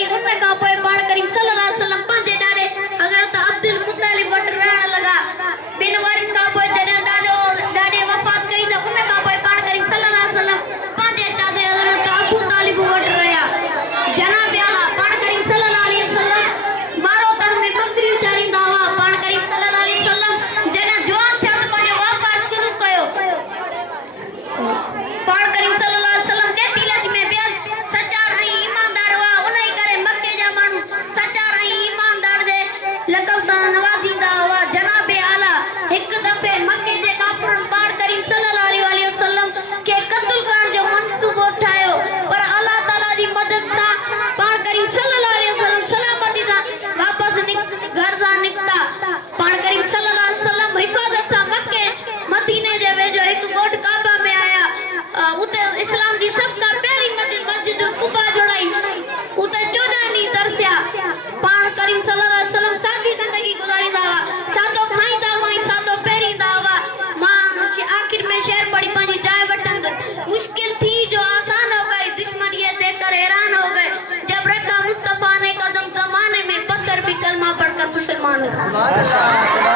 रही उन का पोए पाण करीम सल्लल्लाहु अलैहि वसल्लम पंजे डारे हजरत अब्दुल मुत्तलिब वट रहण लगा बिन वरन का पोए जने डाडे वफात कई त उन का पोए पाण करीम सल्लल्लाहु अलैहि वसल्लम पंजे चादे हजरत अबू तालिब वट रहया जनाब आला पाण करीम सल्लल्लाहु अलैहि वसल्लम मारो तन में बकरी चारिंदा हुआ पाण करीम सल्लल्लाहु अलैहि वसल्लम जने जवान थिया त पंहिंजो वापार शुरू कयो पाण करीम सल्लल्लाहु अलैहि वसल्लम के तिलक में बेल सचार ऐं ईमानदार हुआ उनई करे मक्के जा माण्हू सचार ऐं ईमानदार जे लक़ब सां नवाज़ींदा हुआ जनाब आला हिक दफ़े मक्के जे काफ़िरन पाण करीम सल्लल्लाहु अलैहि वसल्लम के क़त्ल करण जो मंसूबो ठायो पर अल्लाह ताला जी मदद सां पाण करीम सल्लल्लाहु अलैहि वसल्लम सलामती सां वापस घर सां निकता पाण करीम सल्लल्लाहु अलैहि वसल्लम हिफाज़त सां मक्के मदीने जे वेझो हिक ॻोठ काबा में आया उते इस्लाम जी सब का पहिरीं मस्जिद कुबा जोड़ाई उते 14 ॾींहं तरसिया पाण करीम सल्लल्लाहु अलैहि वसल्लम सादी जिंदगी गुजारींदा हुआ सादो खाईंदा हुआ ऐं सादो पहिरींदा हुआ मां आखिर में शेर पढ़ी पंहिंजी जाइ वठंदुसि मुश्किल थी जो आसान हो गई दुश्मन ये देखकर हैरान हो गए जब रखा मुस्तफा ने कदम जमाने में पत्थर भी कलमा पढ़कर मुसलमान हो